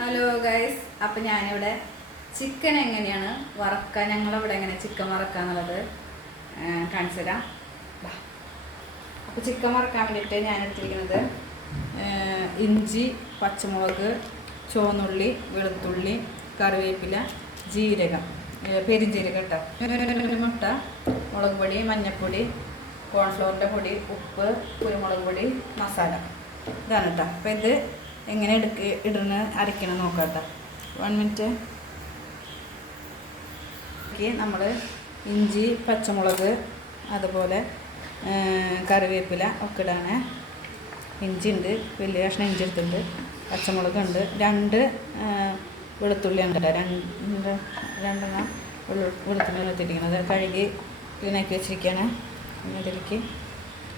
Hello guys, അപ്പം ഞാനിവിടെ chicken എങ്ങനെയാണ് വറക്കാൻ, ഞങ്ങളിവിടെ എങ്ങനെ ചിക്കൻ വറക്കാന്നുള്ളത് കാണിച്ചു തരാം. അപ്പോൾ ചിക്കൻ വറക്കാൻ വേണ്ടിയിട്ട് ഞാൻ എടുത്തിരിക്കുന്നത് ഇഞ്ചി, പച്ചമുളക്, ചുവന്നുള്ളി, വെളുത്തുള്ളി, കറിവേപ്പില, ജീരകം, പെരുംജീരകം ഇട്ട മുട്ട, മുളക് പൊടി, മഞ്ഞൾപ്പൊടി, കോൺഫ്ലവറിൻ്റെ പൊടി, ഉപ്പ്, കുരുമുളക് പൊടി, മസാല. ഇതാണ് കേട്ടോ. അപ്പോൾ ഇത് എങ്ങനെ ഇടുന്ന അരയ്ക്കണം നോക്കാം കേട്ടോ. 1 മിനിറ്റ്. നമ്മൾ ഇഞ്ചി, പച്ചമുളക്, അതുപോലെ കറിവേപ്പില ഒക്കെ ഇടാണ്. ഇഞ്ചി ഉണ്ട്, വലിയ കഷ്ണം ഇഞ്ചി എടുത്തിട്ടുണ്ട്. പച്ചമുളകുണ്ട്, 2 വെളുത്തുള്ളി ഉണ്ട് കേട്ടോ. രണ്ടെണ്ണം വെളുത്തുള്ളി എടുത്തിരിക്കുന്നത് കഴുകി ക്ലീനാക്കി വെച്ചിരിക്കുകയാണ്. പിന്നെ ഇതിലേക്ക്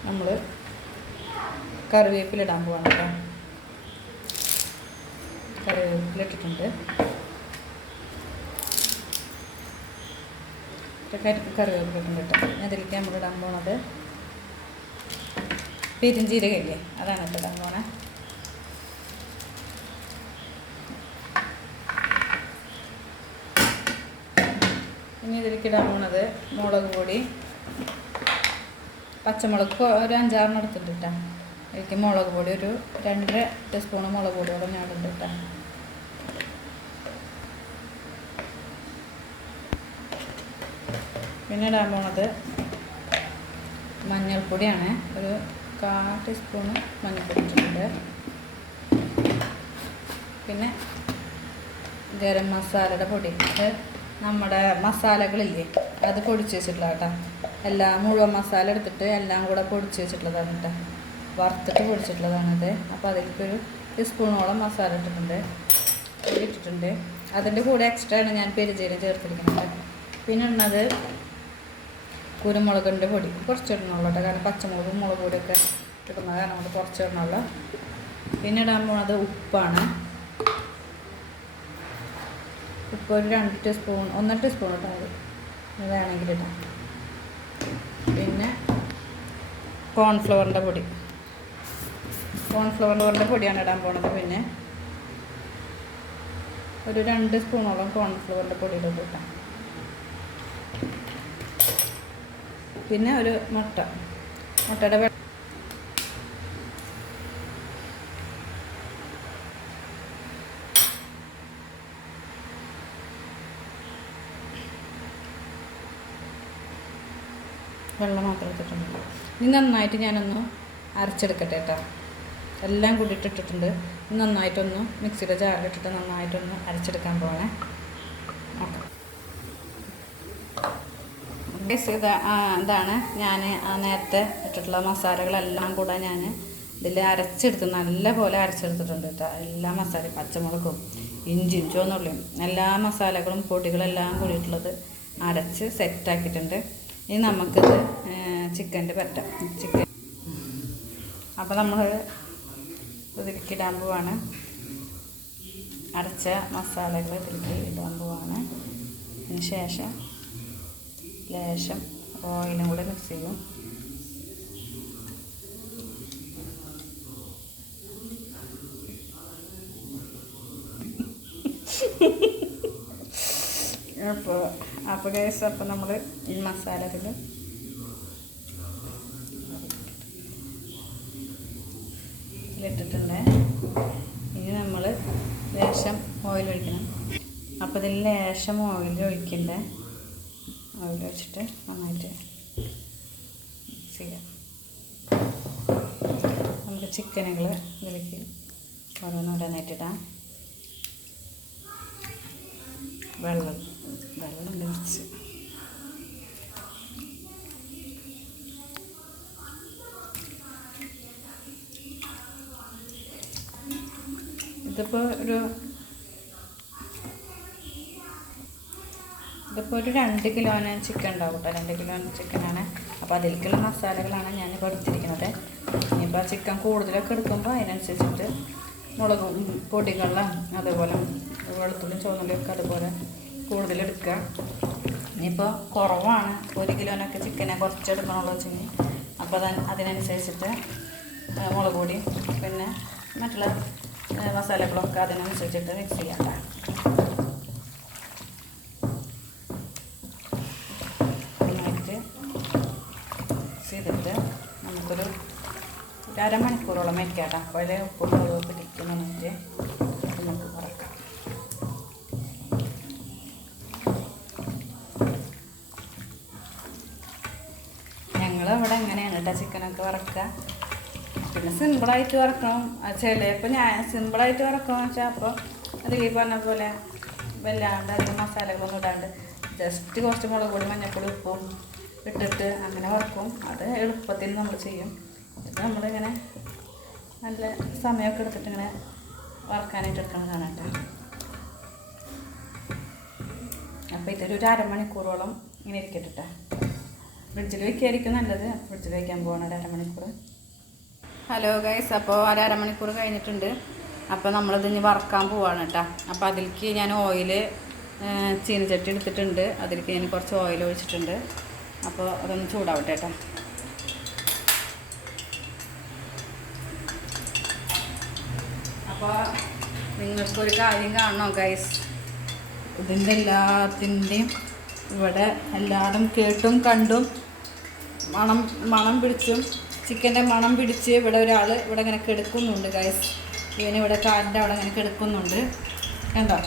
നമ്മൾ കറിവേപ്പില ഇടാൻ പോവാണ് കേട്ടോ. കറിവേപ്പില ഇട്ടിട്ടുണ്ട്. കറിവേപ്പില ഇട്ടുണ്ട് കേട്ടോ. അതിലേക്ക് നമ്മൾ ഇടാൻ പോണത് പെരുംജീരകമില്ലേ, അതാണ് കേട്ടോ ഇടാൻ പോണേ. ഇനി ഇതിലേക്ക് ഇടാൻ പോണത് മുളക് പൊടി, പച്ചമുളക് ഒരു 5-6 എടുത്തിട്ട് കേട്ടോ. അതിലേക്ക് മുളക് പൊടി ഒരു 2 ടീസ്പൂൺ മുളക് പൊടിയോടെ ഞാൻ ഇട്ടിട്ട്. പിന്നെ ഇടാൻ പോണത് മഞ്ഞൾപ്പൊടിയാണ്. ഒരു 1/4 ടീസ്പൂണ് മഞ്ഞൾപ്പൊടി ഇട്ടിട്ടുണ്ട്. പിന്നെ ഗരം മസാലയുടെ പൊടി, നമ്മുടെ മസാലകളില്ലേ അത് പൊടിച്ച് വെച്ചിട്ടുള്ള കേട്ടോ. എല്ലാം മുഴുവൻ മസാല എടുത്തിട്ട് എല്ലാം കൂടെ പൊടിച്ച് വെച്ചിട്ടുള്ളതാണ് കേട്ടോ. വറുത്തിട്ട് പൊടിച്ചിട്ടുള്ളതാണിത്. അപ്പോൾ അതിലേക്ക് ഒരു ടീസ്പൂണോളം മസാല ഇട്ടിട്ടുണ്ട്. അതിൻ്റെ കൂടെ എക്സ്ട്രാ ആണ് ഞാൻ പെരുംജീരകം ചേർത്തിരിക്കുന്നത്. പിന്നെ ഇടുന്നത് കുരുമുളകിൻ്റെ പൊടി കുറച്ചിടണുള്ളൂ കേട്ടോ. കാരണം പച്ചമുളകും മുളക് പൊടിയൊക്കെ ഇടുന്ന കാരണം കൊണ്ട് കുറച്ചിടണുള്ളൂ. പിന്നെ ഇടാൻ പോകുന്നത് ഉപ്പാണ്. ഉപ്പ് ഒരു 2 ടീസ്പൂൺ, 1 ടീസ്പൂൺ ഇട്ടാൽ മതി, വേണമെങ്കിൽ ഇടാം. പിന്നെ കോൺഫ്ലവറിൻ്റെ പൊടിയാണ് ഇടാൻ പോണത്. പിന്നെ ഒരു 2 സ്പൂണോളം കോൺഫ്ലവറിൻ്റെ പൊടിയുടെ കൂട്ടാം. പിന്നെ ഒരു മുട്ടയുടെ വെള്ളം മാത്രം എടുത്തിട്ടുണ്ട്. ഇനി നന്നായിട്ട് ഞാനൊന്ന് അരച്ചെടുക്കട്ടെ കേട്ടോ. എല്ലാം കൂടി ഇട്ടിട്ടുണ്ട്. നന്നായിട്ടൊന്ന് മിക്സിയുടെ ജാറിലിട്ടിട്ട് നന്നായിട്ടൊന്ന് അരച്ചെടുക്കാൻ പോകണേ. ഓക്കെ, ഇതാണ് ഞാൻ നേരത്തെ ഇട്ടിട്ടുള്ള മസാലകളെല്ലാം കൂടെ ഞാൻ ഇതിൽ അരച്ചെടുത്ത് നല്ല പോലെ അരച്ചെടുത്തിട്ടുണ്ട് കേട്ടോ. എല്ലാ മസാലയും പച്ചമുളകും ഇഞ്ചിയും ചുവന്നുള്ളിയും എല്ലാ മസാലകളും പൊടികളെല്ലാം കൂടിയിട്ടുള്ളത് അരച്ച് സെറ്റാക്കിയിട്ടുണ്ട്. ഇനി നമുക്കിത് ചിക്കൻ്റെ പറ്റാം. ചിക്കൻ അപ്പോൾ നമ്മൾ ഇതിലേക്ക് ഇടാൻ പോവാണ്. അരച്ച മസാലകൾ ഇതിലേക്ക് ഇടാൻ പോവാണ്. അതിന് ശേഷം ലേശം ഓയിലും കൂടെ മിക്സ് ചെയ്യും. അപ്പോൾ ഗൈസ്, അപ്പോൾ നമ്മൾ ഈ മസാല ഇതിലിട്ടിട്ടുണ്ട്. ഇനി നമ്മൾ ലേശം ഓയിൽ ഒഴിക്കണം. അപ്പോൾ ഇതിൽ ലേശം ഓയിൽ ഒഴിക്കണ്ടേ. ഓയിൽ ഒഴിച്ചിട്ട് നന്നായിട്ട് മിക്സ് ചെയ്യാം. നമുക്ക് ചിക്കനുകൾ ഇതിലേക്ക് ഓരോന്നോരോന്നായിട്ടിടാം. വെള്ളം ഒഴിച്ച് ഇതിപ്പോൾ ഒരു 2 കിലോന് ചിക്കൻ ഉണ്ടാവും കേട്ടോ. 2 കിലോ ചിക്കനാണ്. അപ്പോൾ അതിലേക്കുള്ള മസാലകളാണ് ഞാനിപ്പോൾ എടുത്തിരിക്കുന്നത്. ഇനിയിപ്പോൾ ചിക്കൻ കൂടുതലൊക്കെ എടുക്കുമ്പോൾ അതിനനുസരിച്ചിട്ട് മുളകും പൊടികളും അതുപോലെ വെളുത്തുള്ളിയും ചുവന്നുള്ളിയൊക്കെ അതുപോലെ കൂടുതലെടുക്കുക. ഇനിയിപ്പോൾ കുറവാണ്, 1 കിലോനൊക്കെ ചിക്കനെ കുറച്ചെടുക്കണുള്ളൂ വെച്ചെങ്കിൽ അപ്പോൾ അതിനനുസരിച്ചിട്ട് മുളക് പൊടിയും പിന്നെ മറ്റുള്ള മസാലകളൊക്കെ അതിനനുസരിച്ചിട്ട് മിക്സ് ചെയ്യാം. നന്നായിട്ട് മിക്സ് ചെയ്തിട്ട് നമുക്കൊരു അരമണിക്കൂറോളം വയ്ക്കാം. അപ്പോൾ ഉപ്പും മുളകും പിടിക്കുന്നതിന് നമുക്ക് വറക്കാം. ഞങ്ങളിവിടെ എങ്ങനെയാണ് കേട്ടോ ചിക്കനൊക്കെ വറക്കുക. പിന്നെ സിമ്പിളായിട്ട് വറക്കണം. ചിലപ്പോൾ ഞാൻ സിമ്പിളായിട്ട് വറക്കണമെന്ന് വെച്ചാൽ അപ്പോൾ അതിൽ പറഞ്ഞ പോലെ വല്ലാണ്ട് അതിൽ മസാലകളൊന്നും ഇടാണ്ട് ജസ്റ്റ് കുറച്ച് മുളക് പൊടി മഞ്ഞൾപ്പൊടി ഉപ്പും ഇട്ടിട്ട് അങ്ങനെ വറക്കും. അത് എളുപ്പത്തിൽ നമ്മൾ ചെയ്യും. ഇത് നമ്മളിങ്ങനെ നല്ല സമയമൊക്കെ എടുത്തിട്ട് ഇങ്ങനെ വറക്കാനായിട്ട് എടുക്കുന്നതാണ് കേട്ടോ. അപ്പോൾ ഇതൊരു അരമണിക്കൂറോളം ഇങ്ങനെ ഇരിക്കട്ടെ. ഫ്രിഡ്ജിൽ വയ്ക്കായിരിക്കും നല്ലത്. ഫ്രിഡ്ജിൽ വയ്ക്കാൻ പോകണം ഒരു അരമണിക്കൂർ. ഹലോ ഗൈസ്, അപ്പോൾ അരമണിക്കൂർ കഴിഞ്ഞിട്ടുണ്ട്. അപ്പോൾ നമ്മളിത് ഇനി വറക്കാൻ പോവാണ് കേട്ടോ. അപ്പോൾ അതിലേക്ക് ഞാൻ ഓയിൽ ചീനച്ചട്ടി എടുത്തിട്ടുണ്ട്. അതിലേക്ക് ഞാൻ കുറച്ച് ഓയിൽ ഒഴിച്ചിട്ടുണ്ട്. അപ്പോൾ അതൊന്ന് ചൂടാവട്ടെ കേട്ടോ. അപ്പോൾ നിങ്ങൾക്കൊരു കാര്യം കാണണോ ഗൈസ്, ഇതിൻ്റെ എല്ലാത്തിൻ്റെയും ഇവിടെ എല്ലാവരും കേട്ടും കണ്ടും മണം പിടിച്ചും ചിക്കൻ്റെ മണം പിടിച്ച് ഇവിടെ ഒരാൾ ഇവിടെ ഇങ്ങനെ കിടക്കുന്നുണ്ട് ഗൈസ്. ഇവനിവിടെ കാലിൻ്റെ അവിടെ ഇങ്ങനെ കിടക്കുന്നുണ്ട് കണ്ടോ.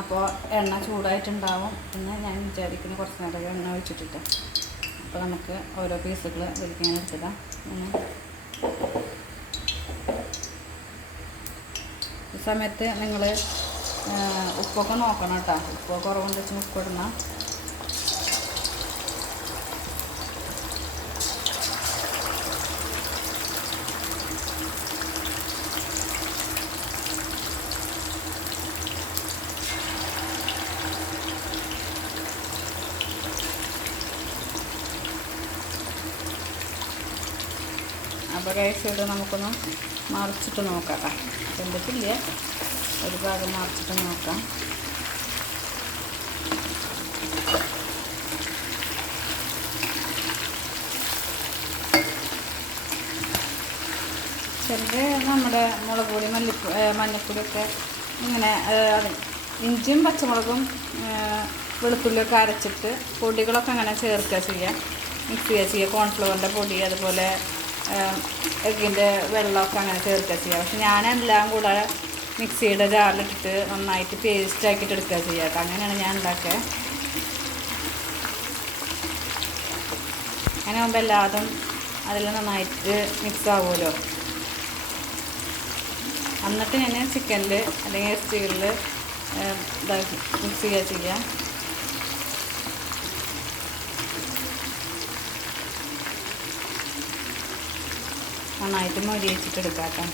അപ്പോൾ എണ്ണ ചൂടായിട്ടുണ്ടാവും. പിന്നെ ഞാൻ വിചാരിക്കുന്ന കുറച്ച് നേരം എണ്ണ ഒഴിച്ചിട്ടിട്ട് അപ്പോൾ നമുക്ക് ഓരോ പീസുകൾ ഇതിലേക്ക് ഞാൻ എടുത്തിടാം. ഈ സമയത്ത് നിങ്ങൾ ഉപ്പൊക്കെ നോക്കണം കേട്ടോ. ഉപ്പ് കുറവുണ്ട് വെച്ച് ഉപ്പിടണം. അപ്പോൾ ഗൈസ് ഇത് നമുക്കൊന്ന് മറിച്ചിട്ട് നോക്കാം കേട്ടോ. വെന്തിട്ടില്ല, ഒരു ഭാഗം മറിച്ചിട്ട് നോക്കാം. ചിലത് നമ്മുടെ മുളക് പൊടി മഞ്ഞൾപ്പൊടിയൊക്കെ ഇങ്ങനെ ഇഞ്ചിയും പച്ചമുളകും വെളുത്തുള്ളിയൊക്കെ അരച്ചിട്ട് പൊടികളൊക്കെ അങ്ങനെ ചേർക്കുക ചെയ്യുക, മിക്സ് ചെയ്യുക. കോൺഫ്ലവറിൻ്റെ പൊടി അതുപോലെ എഗ്ഗിൻ്റെ വെള്ളമൊക്കെ അങ്ങനെ ചേർക്കുക ചെയ്യുക. പക്ഷെ ഞാനെല്ലാം കൂടെ മിക്സിയുടെ ജാറിലിട്ടിട്ട് നന്നായിട്ട് പേസ്റ്റ് ആക്കിയിട്ട് എടുക്കുക ചെയ്യുക കേട്ടോ. അങ്ങനെയാണ് ഞാൻ ഉണ്ടാക്കുക. അങ്ങനെ ആകുമ്പോൾ എല്ലാതും അതിൽ നന്നായിട്ട് മിക്സ് ആവുമല്ലോ. എന്നിട്ട് ഞാൻ ചിക്കനിൽ അല്ലെങ്കിൽ സ്റ്റീലിൽ മിക്സ് ചെയ്യുക. നന്നായിട്ട് മൊരിയിച്ചിട്ടെടുക്കാം കേട്ടോ.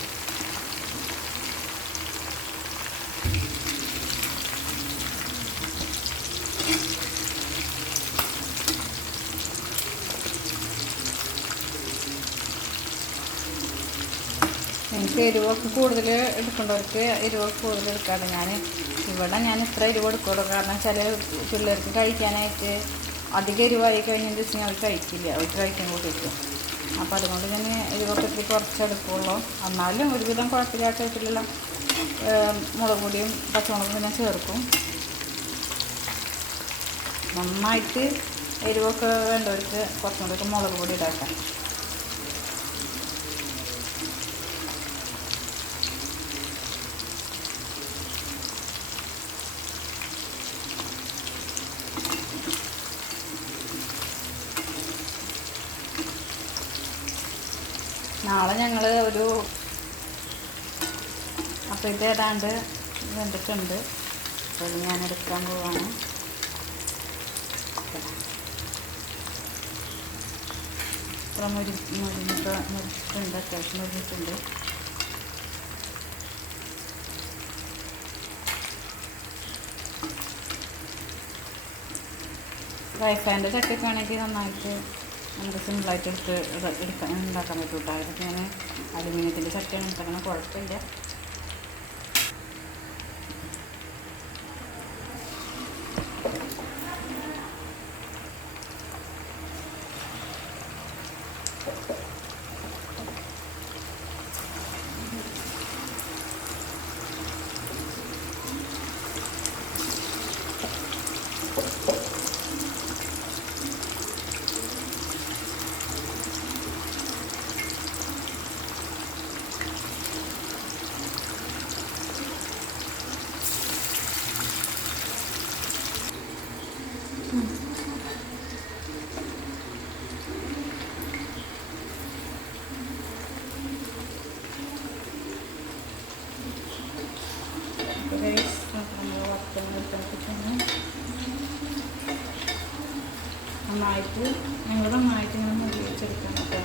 എനിക്ക് എരിവൊക്കെ കൂടുതൽ എടുക്കേണ്ടവർക്ക് എരിവൊക്കെ കൂടുതൽ എടുക്കാറ്. ഞാൻ ഇത്ര എരിവ് എടുക്കുള്ളൂ. കാരണം ചില പിള്ളേർക്ക് കഴിക്കാനായിട്ട് അധികം എരിവായി കഴിഞ്ഞെന്ന് വെച്ചാൽ അവർ കഴിക്കില്ല, അവർക്ക് കഴിക്കാൻ കൂട്ടിയിട്ട്. അപ്പോൾ അതുകൊണ്ട് ഞാൻ എരിവൊക്കെ ഇത്തിരി കുറച്ചെടുക്കുള്ളൂ. എന്നാലും ഒരുവിധം കുഴപ്പമില്ലാത്ത വിധത്തിലുള്ള മുളക് പൊടിയും പച്ചമുളകും ഞാൻ ചേർക്കും. നന്നായിട്ട് എരിവൊക്കെ വേണ്ടവർക്ക് കുറച്ചും കൂടിയൊക്കെ മുളക് പൊടി ഇടാക്കാം. നാളെ ഞങ്ങൾ അപ്പോൾ ഇത് ഏതാണ്ട് വെന്തിട്ടുണ്ട്. അപ്പോൾ ഞാൻ എടുക്കാൻ പോവാണ്. ഇത്ര മുരിഞ്ഞിട്ടുണ്ട്, അത്യാവശ്യം മുരിഞ്ഞിട്ടുണ്ട്. ഫ്രൈ പാൻ്റെ ചട്ടിയൊക്കെ ആണെങ്കിൽ നന്നായിട്ട് നമുക്ക് സിമ്പിളായിട്ട് ഉണ്ടാക്കാൻ പറ്റും കേട്ടോ. അതൊക്കെ ഞാൻ അലുമിനിയത്തിൻ്റെ ചട്ടിയാണ് ഉണ്ടാക്കണം, കുഴപ്പമില്ല. ഉപ്പ് ഞങ്ങൾ നന്നായിട്ട് ഇങ്ങനെ മുറി വെച്ചെടുക്കണം കേട്ടോ.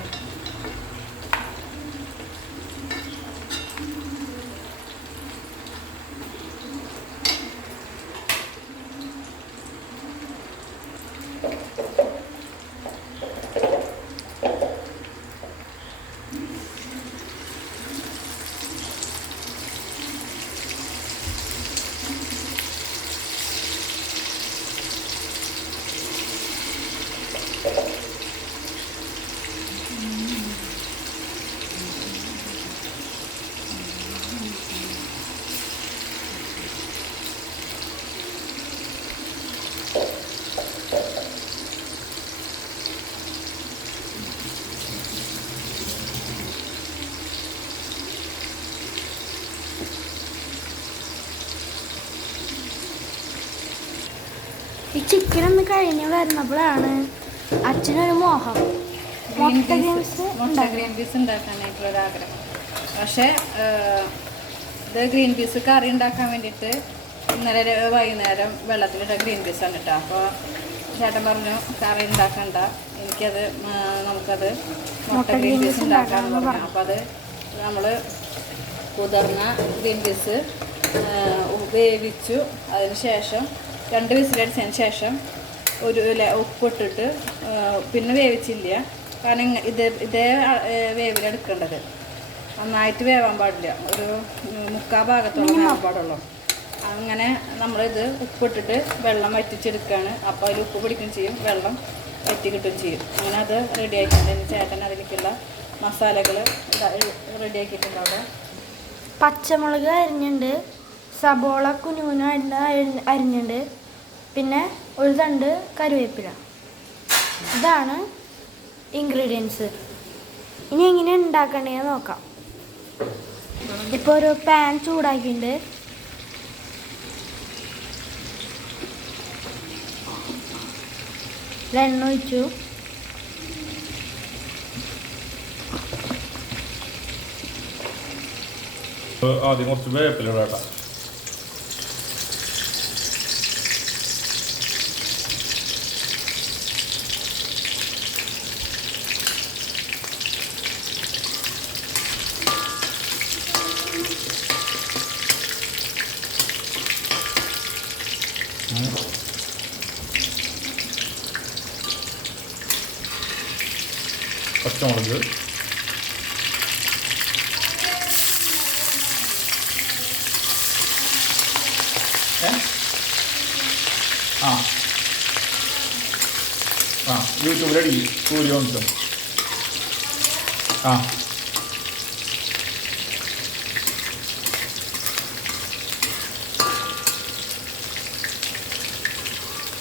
ഈ ചിക്കൻ ഒന്ന് കഴിഞ്ഞ് വരുന്നപ്പോഴാണ് അച്ഛനൊരു മോഹം മുട്ട ഗ്രീൻ പീസ് ഉണ്ടാക്കാനായിട്ടുള്ളൊരു ആഗ്രഹം. പക്ഷേ ഇത് ഗ്രീൻ പീസ് കറി ഉണ്ടാക്കാൻ വേണ്ടിയിട്ട് ഇന്നലെ വൈകുന്നേരം വെള്ളത്തിലിട്ട ഗ്രീൻ പീസാണ് കേട്ടോ. അപ്പോൾ ചേട്ടൻ പറഞ്ഞു കറി ഉണ്ടാക്കണ്ട, എനിക്കത് നമുക്കത് മുട്ട ഗ്രീൻ പീസ് ഉണ്ടാക്കാമെന്ന് പറഞ്ഞു. അപ്പോൾ അത് നമ്മൾ കുതിർന്ന ഗ്രീൻ പീസ് വേവിച്ചു. അതിന് ശേഷം 2 വിസിലടിച്ചതിന് ശേഷം ഒരു ഉപ്പിട്ടിട്ട് പിന്നെ വേവിച്ചില്ല. കാരണം ഇതേ വേവിലെടുക്കേണ്ടത്, നന്നായിട്ട് വേവാൻ പാടില്ല, ഒരു 3/4 ഭാഗത്തോളം വേവാൻ പാടുള്ളൂ. അങ്ങനെ നമ്മളിത് ഉപ്പിട്ടിട്ട് വെള്ളം വറ്റിച്ചെടുക്കുകയാണ്. അപ്പോൾ അതിൽ ഉപ്പ് പിടിക്കുകയും ചെയ്യും, വെള്ളം വറ്റി കിട്ടുകയും ചെയ്യും. അങ്ങനെ അത് റെഡി ആക്കിയിട്ടുണ്ട്. ചേട്ടൻ അതിലേക്കുള്ള മസാലകൾ റെഡിയാക്കിയിട്ടുണ്ട്. അവിടെ പച്ചമുളക് അരിഞ്ഞുണ്ട്, സബോള കുനുകുന അരിഞ്ഞുണ്ട്, പിന്നെ ഒരു തണ്ട് കറിവേപ്പില. ഇതാണ് ഇൻഗ്രീഡിയൻസ്. ഇനി എങ്ങനെ ഉണ്ടാക്കണ്ടേന്ന് നോക്കാം. ഇപ്പോൾ ഒരു പാൻ ചൂടാക്കിയിട്ടുണ്ട്. എണ്ണ ഒഴിച്ചു. ആദ്യം കുറച്ച് വേപ്പില ഇടാം. പച്ചമുളക്, യൂട്യൂബിലടി സൂര്യവംശം.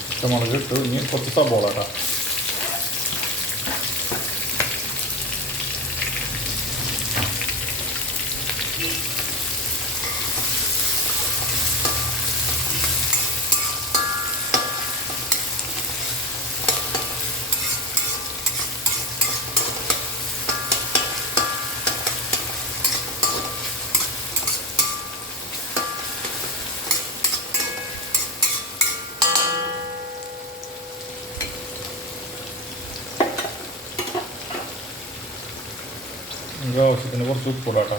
പച്ചമുളക് ഇട്ടു. ഇനി കുറച്ച് സബോള കേട്ടോ. ആവശ്യത്തിന് കുറച്ച് ഉപ്പിടാട്ടോ.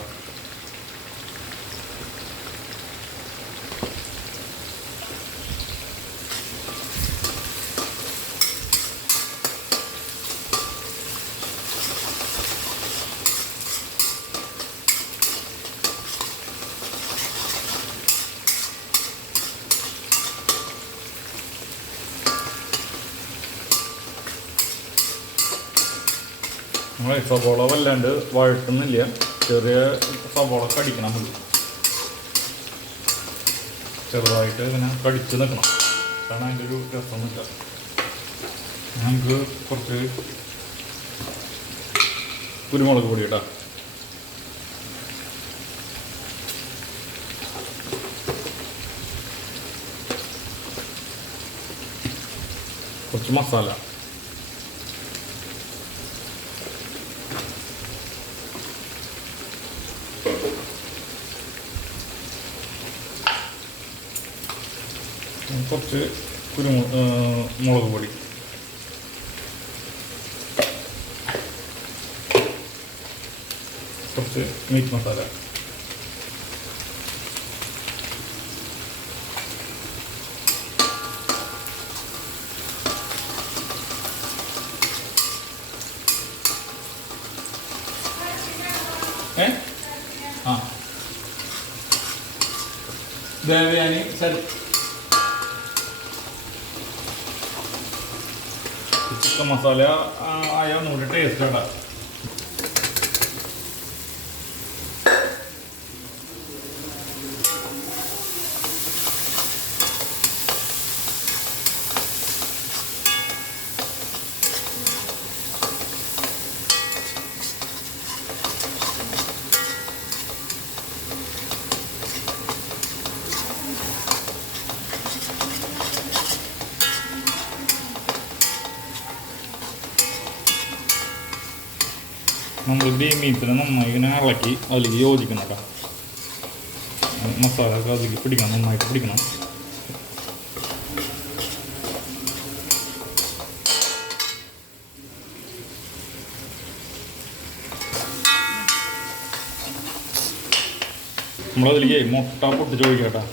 നമ്മൾ സവോള വല്ലാണ്ട് വഴട്ടുന്നില്ല, ചെറിയ സവോള കടിക്കണം. നമ്മൾ ചെറുതായിട്ട് ഇങ്ങനെ കടിച്ച് നിൽക്കണം, കാരണം അതിൻ്റെ ഒരു രസം നിൽക്കുക. നമുക്ക് കുറച്ച് കുരുമുളക് പൊടി ഇടാം. കുറച്ച് മസാല, കുറച്ച് മുളക് പൊടി, കുറച്ച് മീറ്റ് മസാല. ദേവയാനി സരി ചിക്കൻ മസാല ആയ ഒന്നുകൂടി ടേസ്റ്റ് ആട്ടാ. നമ്മൾ ഗ്രീൻ മീൻസിനെ നന്നായി ഇങ്ങനെ ഇളക്കി അതിലേക്ക് യോജിക്കണം കേട്ടോ. മസാല ഒക്കെ അതിലേക്ക് പിടിക്കണം, നന്നായിട്ട് പിടിക്കണം. നമ്മളതിലേക്ക് മുട്ട പൊട്ടിച്ച് ഒഴിക്കാം കേട്ടോ.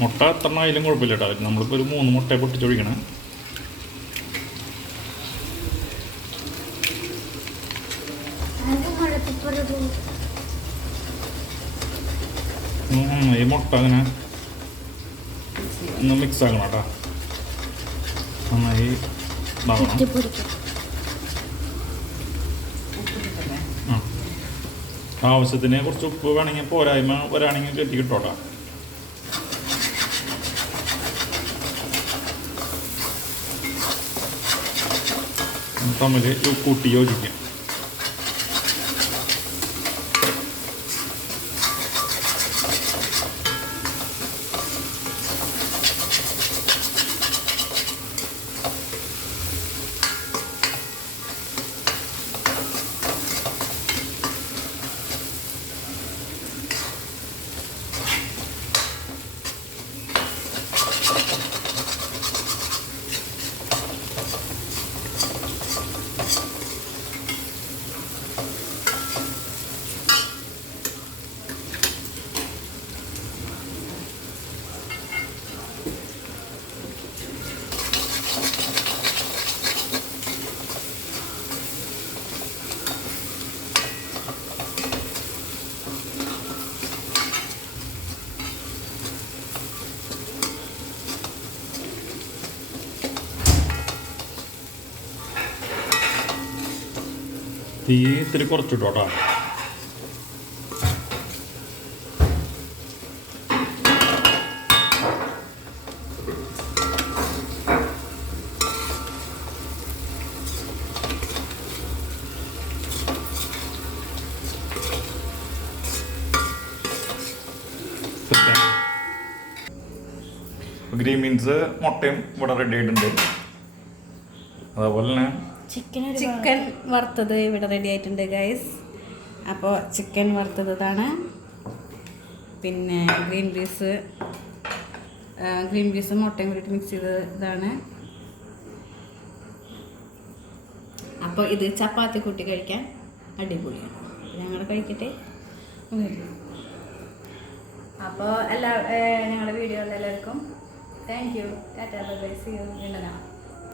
മുട്ട എത്ര ആയാലും കുഴപ്പമില്ല കേട്ടോ. നമ്മളിപ്പോൾ ഒരു 3 മുട്ട പൊട്ടിച്ചൊഴിക്കണം. ഈ മുട്ട അങ്ങനെ ഒന്ന് മിക്സ് ആക്കണം കേട്ടോ. നന്നായി ഇതാക്കണം. ആവശ്യത്തിന് കുറച്ച് ഉപ്പ് വേണമെങ്കിൽ പോരായ്മ വരാണെങ്കിൽ കെട്ടി കിട്ടോട്ടാ. തമ്മിൽ കൂട്ടി യോജിക്കുക. തീ ഇത്തിരി കുറച്ചിട്ടോട്ടാ. ഗ്രീൻ ബീൻസ് മുട്ടയും ഇവിടെ റെഡി ആയിട്ടുണ്ട്. അതേപോലെ തന്നെ ചിക്കൻ വറുത്തത് ഇവിടെ റെഡി ആയിട്ടുണ്ട് ഗൈസ്. അപ്പോൾ ചിക്കൻ വറുത്തതാണ്. പിന്നെ ഗ്രീൻ പീസ് മുട്ടയും കൂടിയിട്ട് മിക്സ് ചെയ്തതാണ്. അപ്പോൾ ഇത് ചപ്പാത്തി കൂട്ടി കഴിക്കാൻ അടിപൊളിയാണ്. ഞങ്ങൾ കഴിക്കട്ടെ. അപ്പോൾ ഞങ്ങളുടെ വീഡിയോ എല്ലാവർക്കും thank you. Tata bye bye. See you. വീണ്ടും കാണാം.